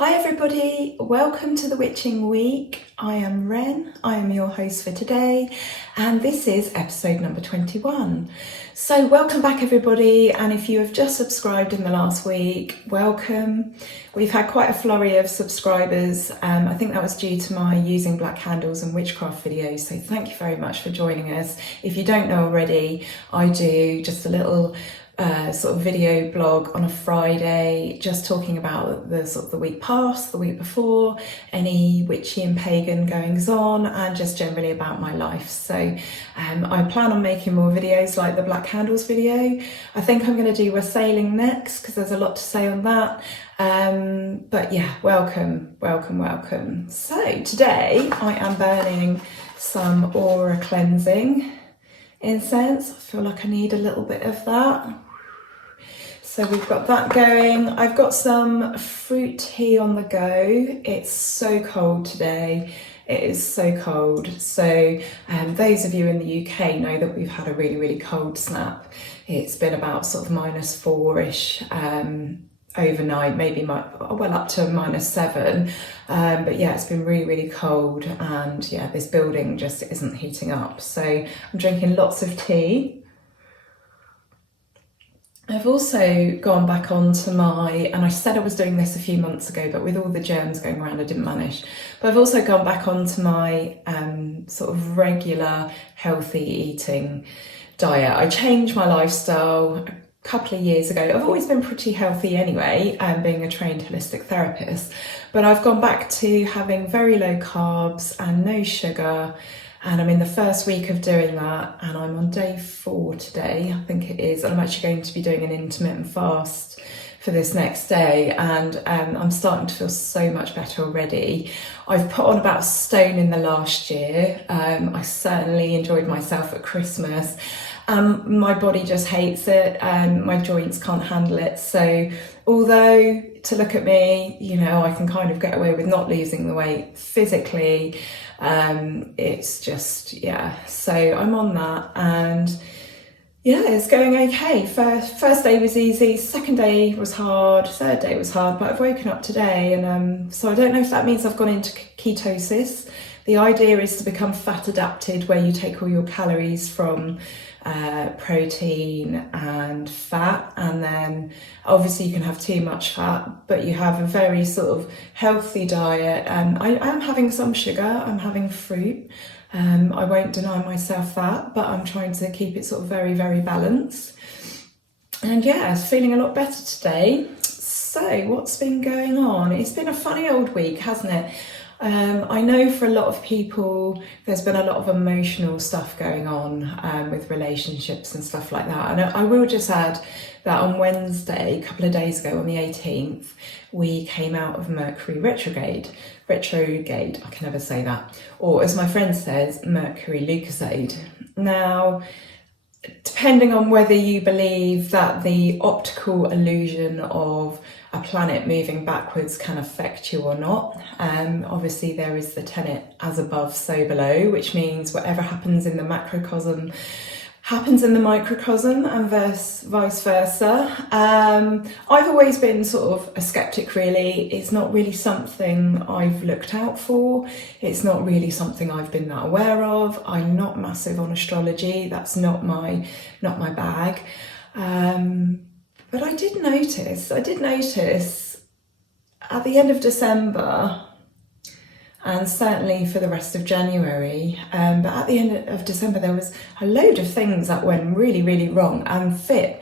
Hi everybody, welcome to the Witching Week. I am Ren, I am your host for today, and this is episode number 21. So welcome back everybody, and if you have just subscribed in the last week, welcome. We've had quite a flurry of subscribers. I think that was due to my using black candles and witchcraft videos, so thank you very much for joining us. If you don't know already, I do just a little sort of video blog on a Friday, just talking about the sort of the week past, the week before, any witchy and pagan goings on, and just generally about my life. So I plan on making more videos like the black candles video. I think I'm going to do Wassailing next because there's a lot to say on that. But yeah, welcome. So today I am burning some aura cleansing incense. I feel like I need a little bit of that. So we've got that going. I've got some fruit tea on the go. It's so cold today. It is so cold. So those of you in the UK know that we've had a really cold snap. It's been about sort of -4-ish overnight, maybe well up to -7. But yeah, it's been really cold, and yeah, this building just isn't heating up. So I'm drinking lots of tea. I've also gone back onto and I said I was doing this a few months ago, but with all the germs going around, I didn't manage. But I've also gone back onto my sort of regular healthy eating diet. I changed my lifestyle a couple of years ago. I've always been pretty healthy anyway, being a trained holistic therapist, but I've gone back to having very low carbs and no sugar. And I'm in the first week of doing that, and I'm on day 4 today, I think it is. And I'm actually going to be doing an intermittent fast for this next day, and I'm starting to feel so much better already. I've put on about 1 stone in the last year. I certainly enjoyed myself at Christmas. My body just hates it, and my joints can't handle it. So although to look at me, you know, I can kind of get away with not losing the weight physically, it's just, yeah, so I'm on that, and yeah, it's going okay. First day was easy, second day was hard, third day was hard, but I've woken up today, and so I don't know if that means I've gone into ketosis. The idea is to become fat adapted, where you take all your calories from protein and fat, and then obviously you can have too much fat, but you have a very sort of healthy diet. I am having some sugar, I'm having fruit. I won't deny myself that, but I'm trying to keep it sort of very balanced. And yeah, feeling a lot better today. So what's been going on? It's been a funny old week, hasn't it? I know for a lot of people there's been a lot of emotional stuff going on with relationships and stuff like that. And I will just add that on Wednesday, a couple of days ago, on the 18th, we came out of Mercury retrograde, I can never say that, or as my friend says, Mercury Lucasade. Now, depending on whether you believe that the optical illusion of a planet moving backwards can affect you or not, obviously there is the tenet as above, so below, which means whatever happens in the macrocosm happens in the microcosm, and vice versa. I've always been sort of a skeptic, really. It's not really something I've looked out for. It's not really something I've been that aware of. I'm not massive on astrology. That's not my bag. But I did notice at the end of December, and certainly for the rest of January, but at the end of December there was a load of things that went really wrong and fit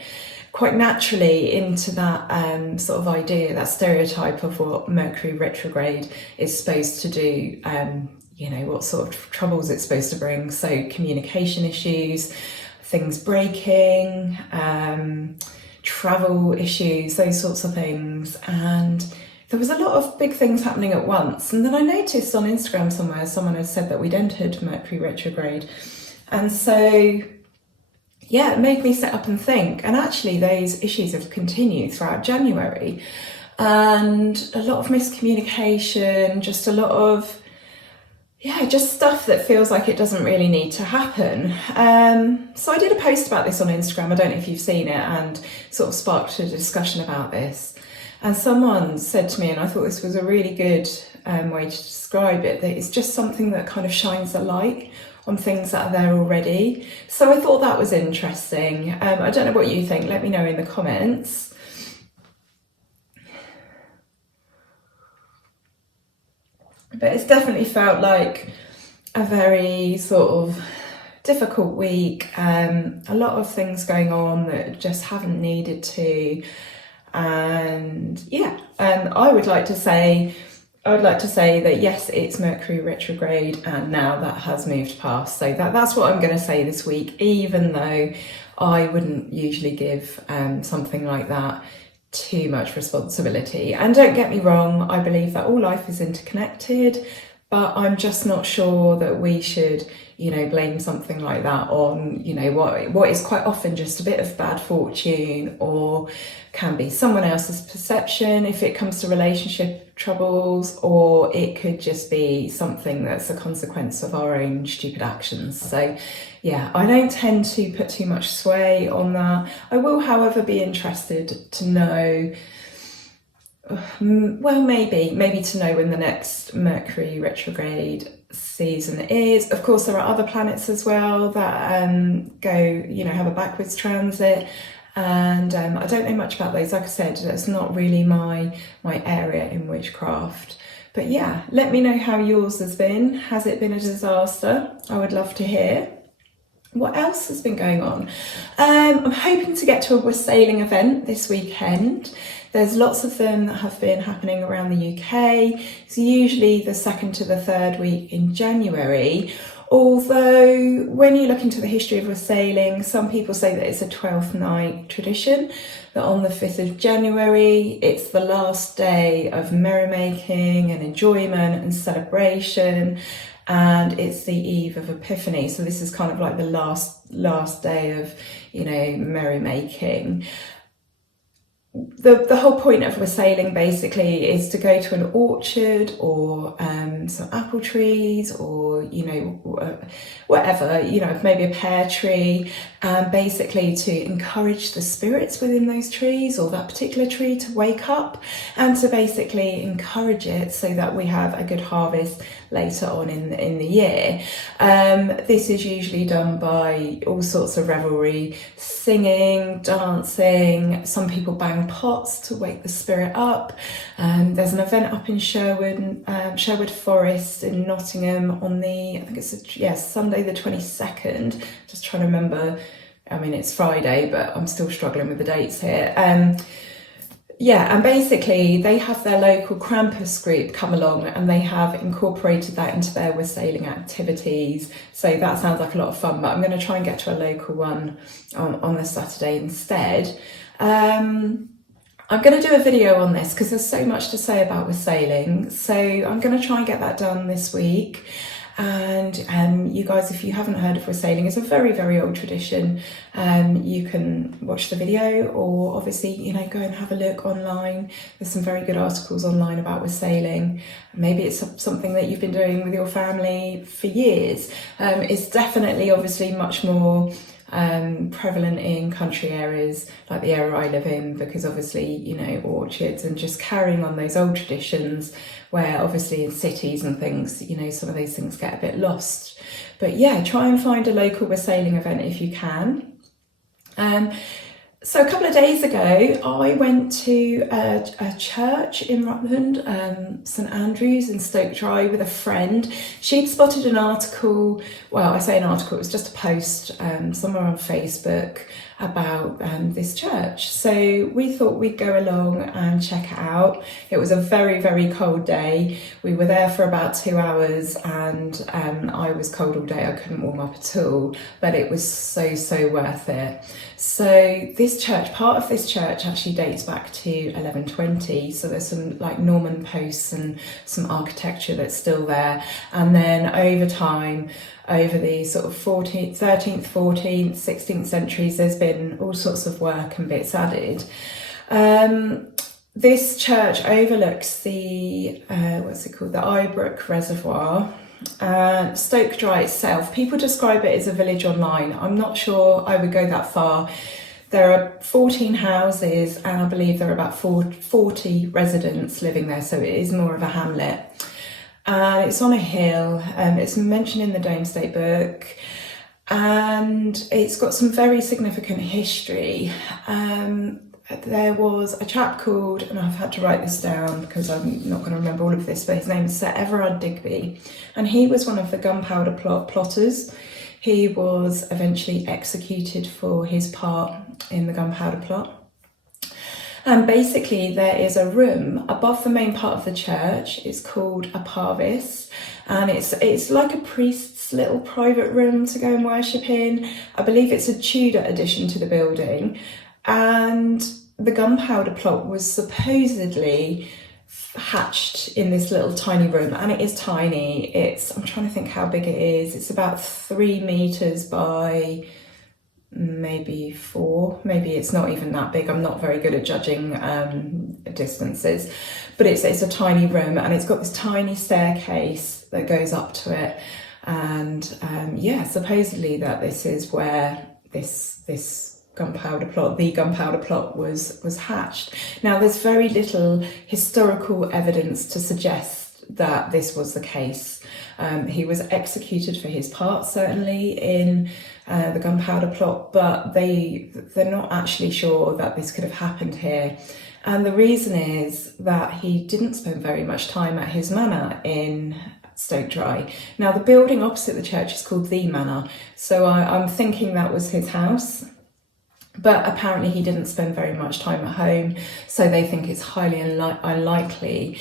quite naturally into that sort of idea, that stereotype of what Mercury retrograde is supposed to do, you know, what sort of troubles it's supposed to bring. So communication issues, things breaking, travel issues, those sorts of things. And there was a lot of big things happening at once. And then I noticed on Instagram somewhere, someone had said that we'd entered Mercury retrograde. And so, yeah, it made me sit up and think. And actually those issues have continued throughout January. And a lot of miscommunication, just a lot of, yeah, just stuff that feels like it doesn't really need to happen. So I did a post about this on Instagram. I don't know if you've seen it, and sort of sparked a discussion about this. And someone said to me, and I thought this was a really good way to describe it, that it's just something that kind of shines a light on things that are there already. So I thought that was interesting. I don't know what you think. Let me know in the comments. But it's definitely felt like a very sort of difficult week. A lot of things going on that just haven't needed to. And yeah, I would like to say that yes, it's Mercury retrograde, and now that has moved past. So that's what I'm going to say this week, even though I wouldn't usually give something like that too much responsibility. And don't get me wrong, I believe that all life is interconnected, but I'm just not sure that we should, blame something like that on, what is quite often just a bit of bad fortune, or can be someone else's perception if it comes to relationship troubles, or it could just be something that's a consequence of our own stupid actions. So yeah, I don't tend to put too much sway on that. I will, however, be interested to know, well, maybe to know when the next Mercury retrograde season is. Of course, there are other planets as well that go, have a backwards transit. And I don't know much about those. Like I said, that's not really my area in witchcraft. But yeah, let me know how yours has been. Has it been a disaster? I would love to hear. What else has been going on? I'm hoping to get to a Wassailing event this weekend. There's lots of them that have been happening around the UK. It's usually the 2nd to the 3rd week in January. Although when you look into the history of Wassailing, some people say that it's a 12th night tradition, that on the 5th of January, it's the last day of merrymaking and enjoyment and celebration, and it's the eve of Epiphany. So this is kind of like the last day of, merrymaking. The whole point of Wassailing basically is to go to an orchard or some apple trees, or whatever, maybe a pear tree, and basically to encourage the spirits within those trees or that particular tree to wake up, and to basically encourage it so that we have a good harvest later on in the year. This is usually done by all sorts of revelry, singing, dancing. Some people bang pots to wake the spirit up. There's an event up in Sherwood Forest in Nottingham on I think it's Sunday the 22nd. Just trying to remember. I mean, it's Friday, but I'm still struggling with the dates here. And basically they have their local Krampus group come along, and they have incorporated that into their Wassailing activities. So that sounds like a lot of fun, but I'm going to try and get to a local one on the Saturday instead. I'm going to do a video on this because there's so much to say about Wassailing. So I'm going to try and get that done this week. And you guys, if you haven't heard of Wassailing, it's a very, very old tradition. You can watch the video, or obviously, go and have a look online. There's some very good articles online about Wassailing. Maybe it's something that you've been doing with your family for years. It's definitely, obviously, much more prevalent in country areas like the area I live in, because obviously, orchards and just carrying on those old traditions, where obviously in cities and things, some of those things get a bit lost. But yeah, try and find a local Wassailing event if you can. So a couple of days ago, I went to a church in Rutland, St Andrews in Stoke Dry, with a friend. She'd spotted an article, well, I say an article, it was just a post somewhere on Facebook about this church. So we thought we'd go along and check it out. It was a very, very cold day. We were there for about 2 hours, and I was cold all day. I couldn't warm up at all, but it was so, so worth it. So this church, part of this church actually dates back to 1120. So there's some like Norman posts and some architecture that's still there. And then over time, over the sort of 13th, 14th, 16th centuries, there's been all sorts of work and bits added. This church overlooks the, the Ibrook Reservoir. Stoke Dry itself, people describe it as a village online. I'm not sure I would go that far. There are 14 houses, and I believe there are about 40 residents living there, so it is more of a hamlet. It's on a hill, it's mentioned in the Domesday Book, and it's got some very significant history. There was a chap called, and I've had to write this down because I'm not going to remember all of this, but his name is Sir Everard Digby, and he was one of the gunpowder plotters. He was eventually executed for his part in the gunpowder plot. And basically there is a room above the main part of the church. It's called a parvis, and it's like a priest's little private room to go and worship in. I believe it's a Tudor addition to the building. And the gunpowder plot was supposedly hatched in this little tiny room, and it is tiny. I'm trying to think how big it is. It's about 3 meters by maybe 4. Maybe it's not even that big. I'm not very good at judging distances, but it's a tiny room, and it's got this tiny staircase that goes up to it. And supposedly that this is where this gunpowder plot was hatched. Now, there's very little historical evidence to suggest that this was the case. He was executed for his part, certainly, in the gunpowder plot, but they're not actually sure that this could have happened here. And the reason is that he didn't spend very much time at his manor in Stoke Dry. Now, the building opposite the church is called the Manor, so I'm thinking that was his house. But apparently he didn't spend very much time at home, so they think it's highly unlikely.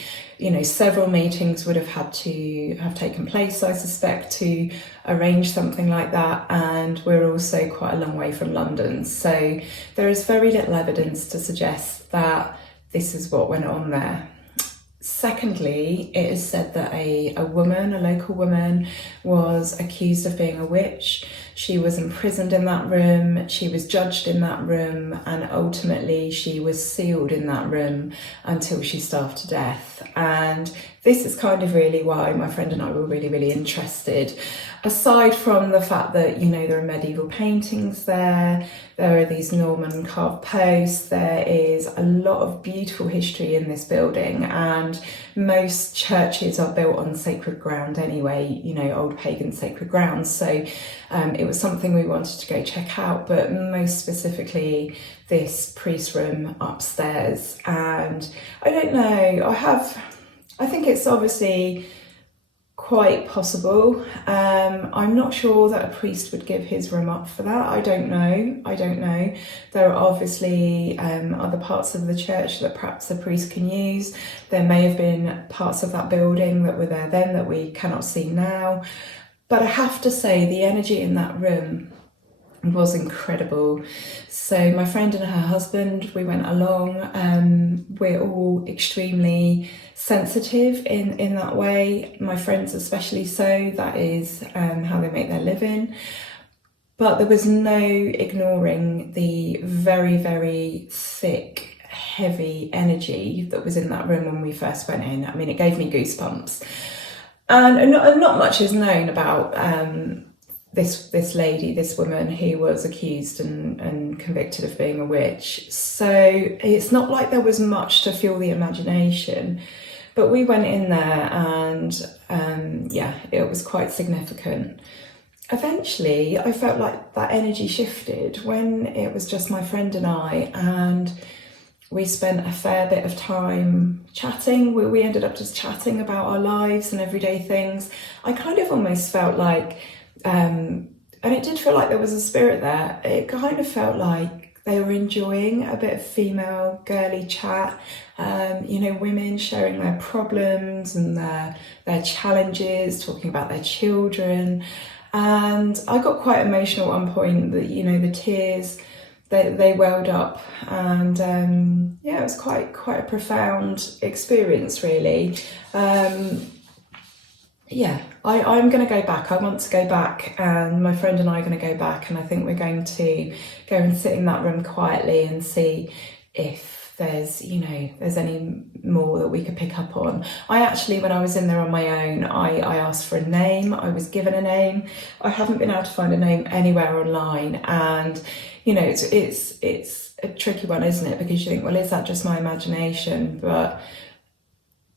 Several meetings would have had to have taken place, I suspect, to arrange something like that, and we're also quite a long way from London. So there is very little evidence to suggest that this is what went on there. Secondly, it is said that a local woman, was accused of being a witch. She was imprisoned in that room, she was judged in that room, and ultimately she was sealed in that room until she starved to death. And this is kind of really why my friend and I were really, really interested. Aside from the fact that, there are medieval paintings there are these Norman carved posts, there is a lot of beautiful history in this building, and most churches are built on sacred ground anyway, old pagan sacred grounds. So it was something we wanted to go check out, but most specifically this priest room upstairs. And I don't know, I think it's obviously quite possible. I'm not sure that a priest would give his room up for that. I don't know. There are obviously other parts of the church that perhaps a priest can use. There may have been parts of that building that were there then that we cannot see now. But I have to say, the energy in that room was incredible. So my friend and her husband, we went along. We're all extremely sensitive in that way. My friends especially so. That is how they make their living. But there was no ignoring the very, very thick, heavy energy that was in that room when we first went in. I mean, it gave me goosebumps. And not much is known about this lady, this woman who was accused and convicted of being a witch. So it's not like there was much to fuel the imagination. But we went in there and it was quite significant. Eventually, I felt like that energy shifted when it was just my friend and I, and we spent a fair bit of time chatting. We ended up just chatting about our lives and everyday things. I kind of almost felt like, and it did feel like there was a spirit there, it kind of felt like they were enjoying a bit of female girly chat, women sharing their problems and their challenges, talking about their children. And I got quite emotional at one point, that the tears, they welled up, and it was quite a profound experience, really. I'm going to go back. I want to go back, and my friend and I are going to go back, and I think we're going to go and sit in that room quietly and see if there's any more that we could pick up on. I actually, when I was in there on my own, I asked for a name. I was given a name. I haven't been able to find a name anywhere online, and it's a tricky one, isn't it? Because you think, well, is that just my imagination? But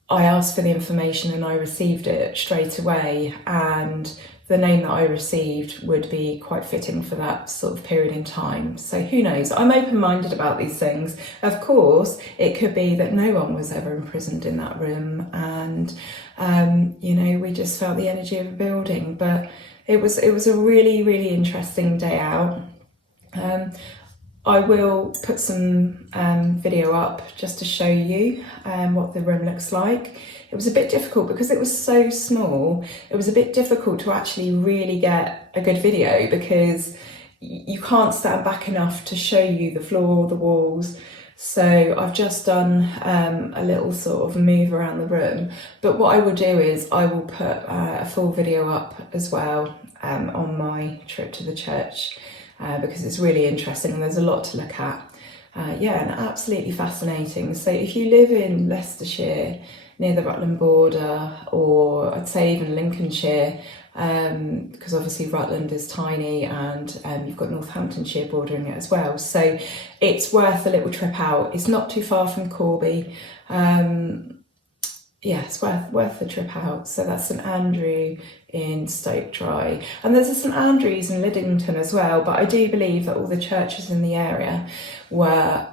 I asked for the information and I received it straight away, and the name that I received would be quite fitting for that sort of period in time. So who knows? I'm open-minded about these things. Of course, it could be that no one was ever imprisoned in that room, and we just felt the energy of a building. But it was a really, really interesting day out. I will put some video up just to show you what the room looks like. It was a bit difficult because it was so small. It was a bit difficult to actually really get a good video because you can't stand back enough to show you the floor, the walls. So I've just done a little sort of move around the room. But what I will do is I will put a full video up as well on my trip to the church. Because it's really interesting and there's a lot to look at. And absolutely fascinating. So if you live in Leicestershire, near the Rutland border, or I'd say even Lincolnshire, because obviously Rutland is tiny, and you've got Northamptonshire bordering it as well. So it's worth a little trip out. It's not too far from Corby. It's worth the trip out. So that's St Andrew in Stoke Dry, and there's a St Andrews in Liddington as well, but I do believe that all the churches in the area were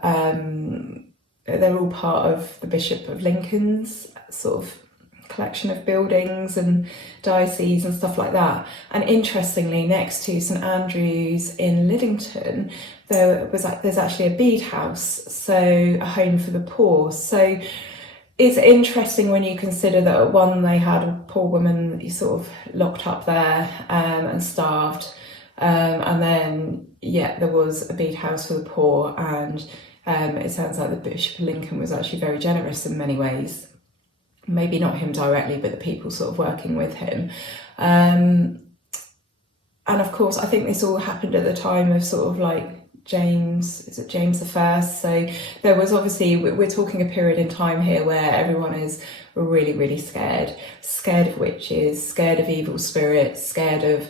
they're all part of the Bishop of Lincoln's sort of collection of buildings and diocese and stuff like that. And interestingly, next to St Andrews in Liddington, there's actually a bead house, so a home for the poor. So it's interesting when you consider that at one they had a poor woman sort of locked up there and starved, and then there was a bead house for the poor, and it sounds like the Bishop of Lincoln was actually very generous in many ways. Maybe not him directly, but the people sort of working with him. And of course, I think this all happened at the time of sort of like James I? So there was obviously, we're talking a period in time here where everyone is really, really scared of witches, scared of evil spirits, scared of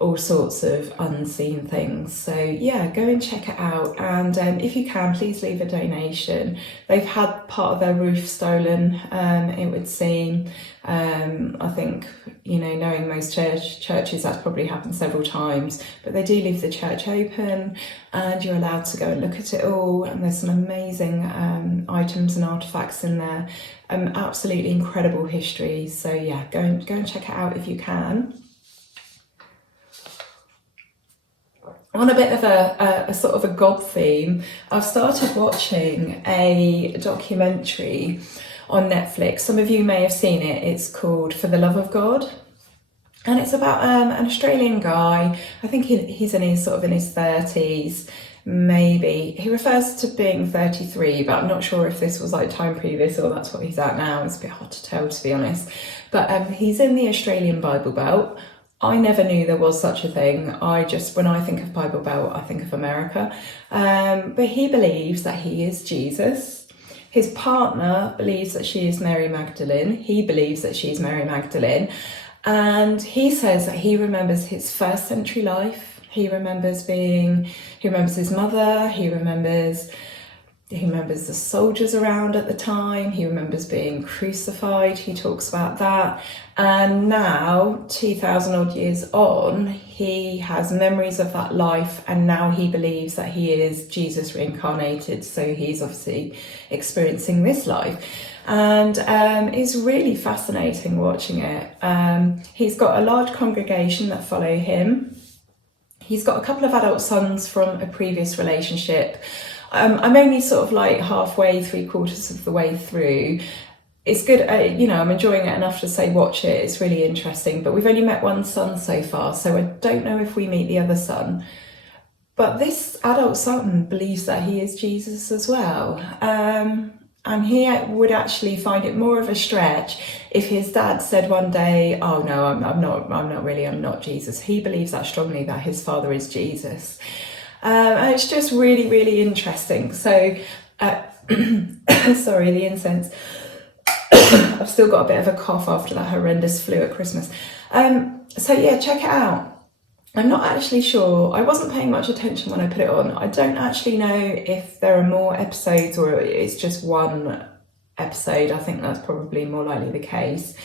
all sorts of unseen things. So go and check it out, and if you can, please leave a donation. They've had part of their roof stolen, it would seem. I think, knowing most churches, that's probably happened several times, but they do leave the church open and you're allowed to go and look at it all, and there's some amazing items and artifacts in there, absolutely incredible history. So go and check it out if you can. On a bit of a sort of a God theme, I've started watching a documentary on Netflix. Some of you may have seen it. It's called For the Love of God, and it's about an Australian guy. I think he's in his 30s, maybe. He refers to being 33, but I'm not sure if this was like time previous or that's what he's at now. It's a bit hard to tell, to be honest. But he's in the Australian Bible Belt. I never knew there was such a thing. When I think of Bible Belt, I think of America. But he believes that he is Jesus. His partner believes that she is Mary Magdalene. He believes that she's Mary Magdalene. And he says that he remembers his first century life. He remembers his mother. He remembers the soldiers around at the time. He remembers being crucified. He talks about that. And now, 2,000 odd years on, he has memories of that life, and now he believes that he is Jesus reincarnated. So he's obviously experiencing this life. And it's really fascinating watching it. He's got a large congregation that follow him. He's got a couple of adult sons from a previous relationship. I'm only sort of like halfway, 3/4 of the way through. It's good, I'm enjoying it enough to say watch it. It's really interesting, but we've only met one son so far, so I don't know if we meet the other son. But this adult son believes that he is Jesus as well. And he would actually find it more of a stretch if his dad said one day, "Oh no, I'm not Jesus." He believes that strongly, that his father is Jesus. And it's just really, really interesting. So Sorry, the incense. I've still got a bit of a cough after that horrendous flu at Christmas. So yeah, check it out. I'm not actually sure. I wasn't paying much attention when I put it on. I don't actually know if there are more episodes or it's just one episode. I think that's probably more likely the case.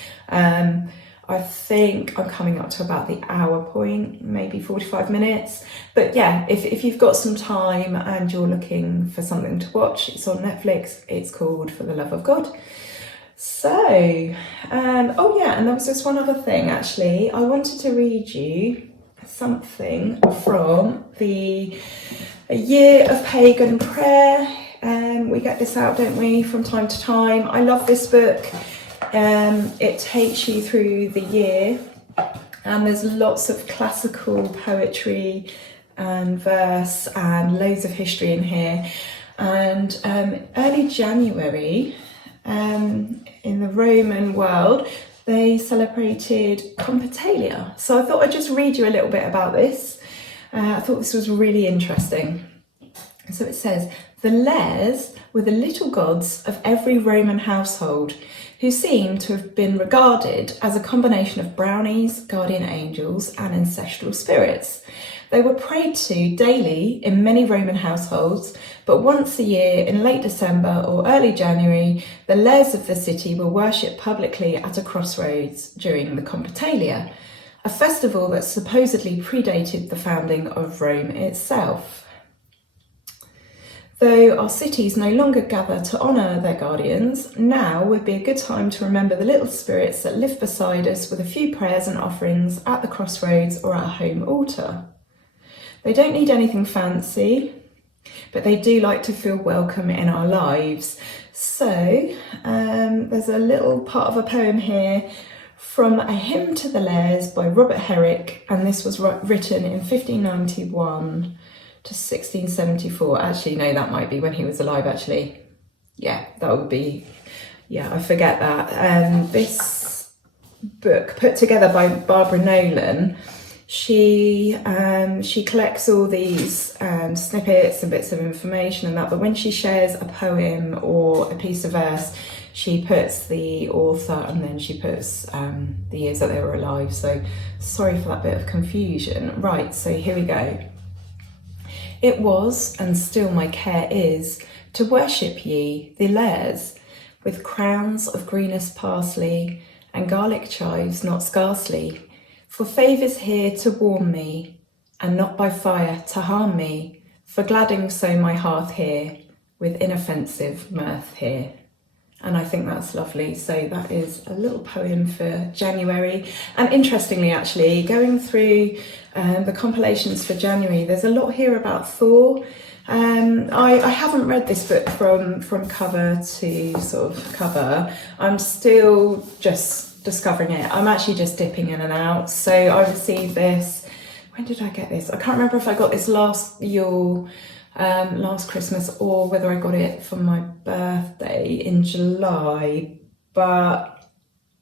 I think I'm coming up to about the hour point, maybe 45 minutes. But yeah, if you've got some time and you're looking for something to watch, it's on Netflix. It's called For the Love of God. So, oh yeah, and there was just one other thing actually. I wanted to read you something from the A Year of Pagan Prayer. We get this out, don't we, from time to time. I love this book. It takes you through the year, and there's lots of classical poetry and verse and loads of history in here. And early January, in the Roman world, they celebrated Compitalia. So I thought I'd just read you a little bit about this. I thought this was really interesting. So it says, the Lares were the little gods of every Roman household, who seem to have been regarded as a combination of brownies, guardian angels, and ancestral spirits. They were prayed to daily in many Roman households, but once a year in late December or early January, the Lares of the city were worshipped publicly at a crossroads during the Compitalia, a festival that supposedly predated the founding of Rome itself. Though our cities no longer gather to honour their guardians, now would be a good time to remember the little spirits that live beside us with a few prayers and offerings at the crossroads or at a home altar. They don't need anything fancy, but they do like to feel welcome in our lives. So there's a little part of a poem here from A Hymn to the Lares by Robert Herrick, and this was written in 1591 to 1674. Actually, no, that might be when he was alive, actually. Yeah, that would be, yeah, I forget that. This book, put together by Barbara Nolan, she collects all these snippets and bits of information and that, but when she shares a poem or a piece of verse, she puts the author and then she puts the years that they were alive. So sorry for that bit of confusion. Right, so here we go. It was, and still my care is, to worship ye, the Lares, with crowns of greenest parsley, and garlic chives not scarcely, for favours here to warm me, and not by fire to harm me, for gladding so my hearth here, with inoffensive mirth here. And I think that's lovely. So that is a little poem for January. And interestingly, actually, going through the compilations for January, there's a lot here about Thor. I haven't read this book from cover to sort of cover. I'm still just discovering it. I'm actually just dipping in and out. So I received this, when did I get this? I can't remember if I got this last Yule, last Christmas, or whether I got it for my birthday in July, but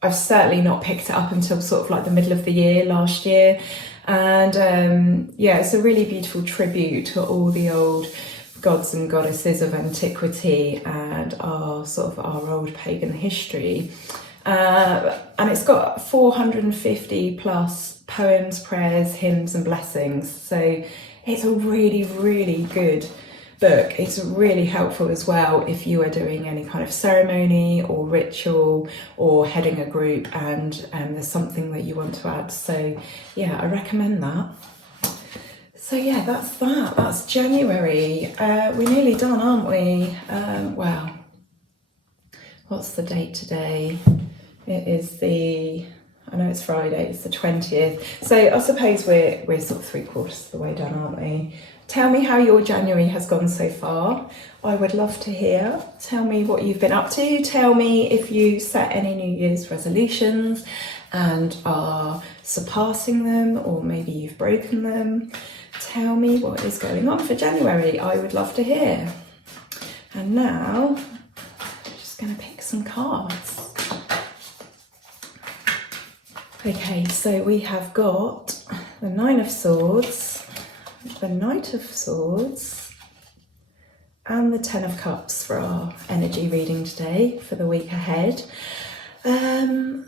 I've certainly not picked it up until sort of like the middle of the year last year. And yeah, it's a really beautiful tribute to all the old gods and goddesses of antiquity and our old pagan history. And it's got 450 plus poems, prayers, hymns and blessings. So it's a really, really good book. It's really helpful as well if you are doing any kind of ceremony or ritual or heading a group and there's something that you want to add. So yeah, I recommend that. So yeah, that's January. We're nearly done, aren't we? Wow. What's the date today? It is I know it's Friday, it's the 20th. So I suppose we're sort of 3/4 of the way done, aren't we? Tell me how your January has gone so far. I would love to hear. Tell me what you've been up to. Tell me if you set any New Year's resolutions and are surpassing them, or maybe you've broken them. Tell me what is going on for January. I would love to hear. And now, I'm just going to pick some cards. Okay, so we have got the Nine of Swords, the Knight of Swords, and the Ten of Cups for our energy reading today for the week ahead.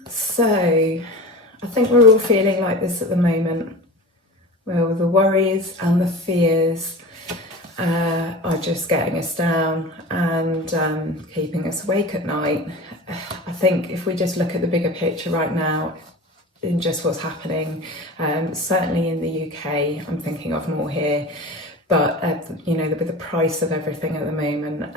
So I think we're all feeling like this at the moment. Well, the worries and the fears are just getting us down and keeping us awake at night. I think if we just look at the bigger picture right now, in just what's happening, certainly in the UK, I'm thinking of more here, but you know, with the price of everything at the moment,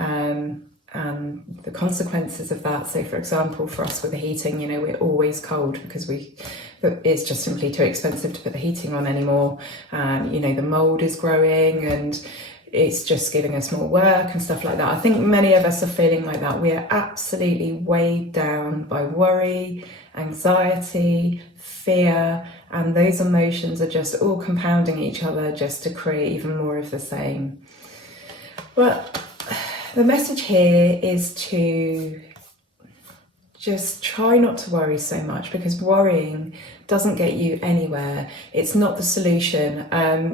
and the consequences of that. So for example, for us with the heating, you know, we're always cold because it's just simply too expensive to put the heating on anymore. You know, the mold is growing and it's just giving us more work and stuff like that. I think many of us are feeling like that. We are absolutely weighed down by worry, anxiety, fear, and those emotions are just all compounding each other just to create even more of the same. Well, the message here is to just try not to worry so much, because worrying doesn't get you anywhere. It's not the solution.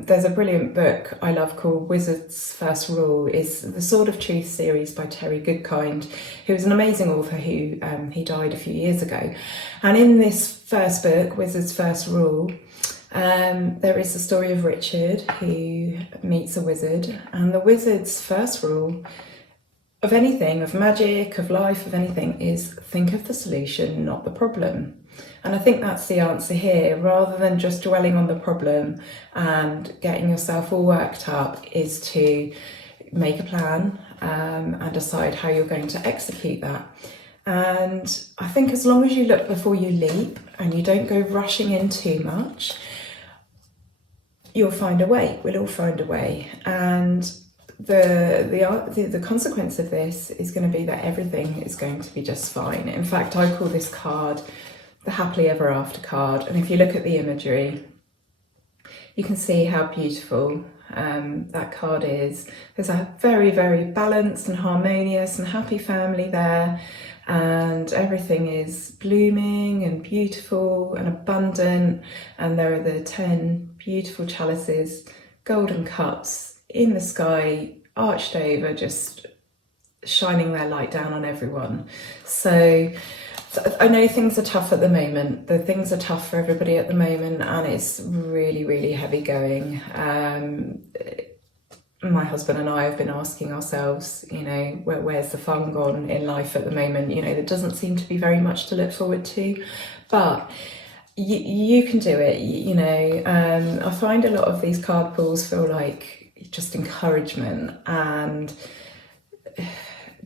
There's a brilliant book I love called Wizard's First Rule. It's the Sword of Truth series by Terry Goodkind, who was an amazing author who he died a few years ago. And in this first book, Wizard's First Rule, there is the story of Richard who meets a wizard, and the wizard's first rule of anything, of magic, of life, of anything, is think of the solution, not the problem. And I think that's the answer here. Rather than just dwelling on the problem and getting yourself all worked up, is to make a plan and decide how you're going to execute that. And I think as long as you look before you leap and you don't go rushing in too much, you'll find a way. We'll all find a way. And the consequence of this is going to be that everything is going to be just fine. In fact, I call this card the happily ever after card. And if you look at the imagery, you can see how beautiful that card is. There's a very, very balanced and harmonious and happy family there, and everything is blooming and beautiful and abundant, and there are the 10 beautiful chalices, golden cups in the sky, arched over, just shining their light down on everyone. So I know things are tough at the moment. The things are tough for everybody at the moment, and it's really, really heavy going. My husband and I have been asking ourselves, you know, where's the fun gone in life at the moment? You know, there doesn't seem to be very much to look forward to, but you can do it. You know, I find a lot of these card pulls feel like just encouragement and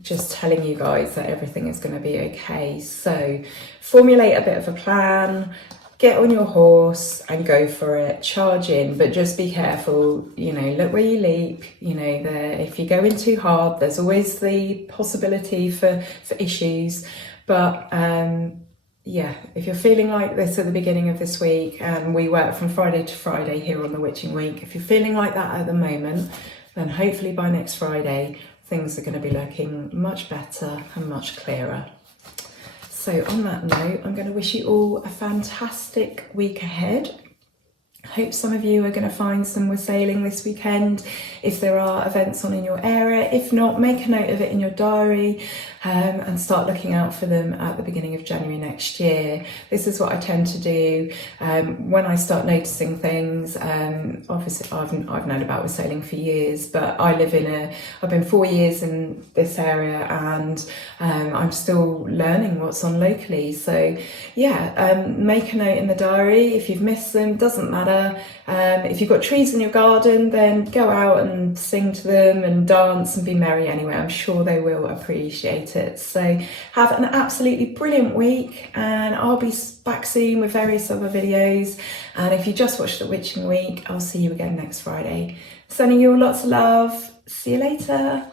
just telling you guys that everything is going to be okay. So formulate a bit of a plan, get on your horse and go for it, charge in, but just be careful, you know, look where you leap, you know, if you go in too hard, there's always the possibility for issues. But yeah, if you're feeling like this at the beginning of this week, and we work from Friday to Friday here on the Witching Week, if you're feeling like that at the moment, then hopefully by next Friday, things are going to be looking much better and much clearer. So on that note, I'm going to wish you all a fantastic week ahead. Hope some of you are going to find some wassailing this weekend if there are events on in your area. If not, make a note of it in your diary and start looking out for them at the beginning of January next year. This is what I tend to do when I start noticing things. Obviously, I've known about wassailing for years, but I've been 4 years in this area, and I'm still learning what's on locally. So yeah, make a note in the diary. If you've missed them, doesn't matter. If you've got trees in your garden, then go out and sing to them and dance and be merry anyway. I'm sure they will appreciate it. So have an absolutely brilliant week, and I'll be back soon with various other videos. And if you just watched the Witching Week, I'll see you again next Friday. Sending you all lots of love. See you later.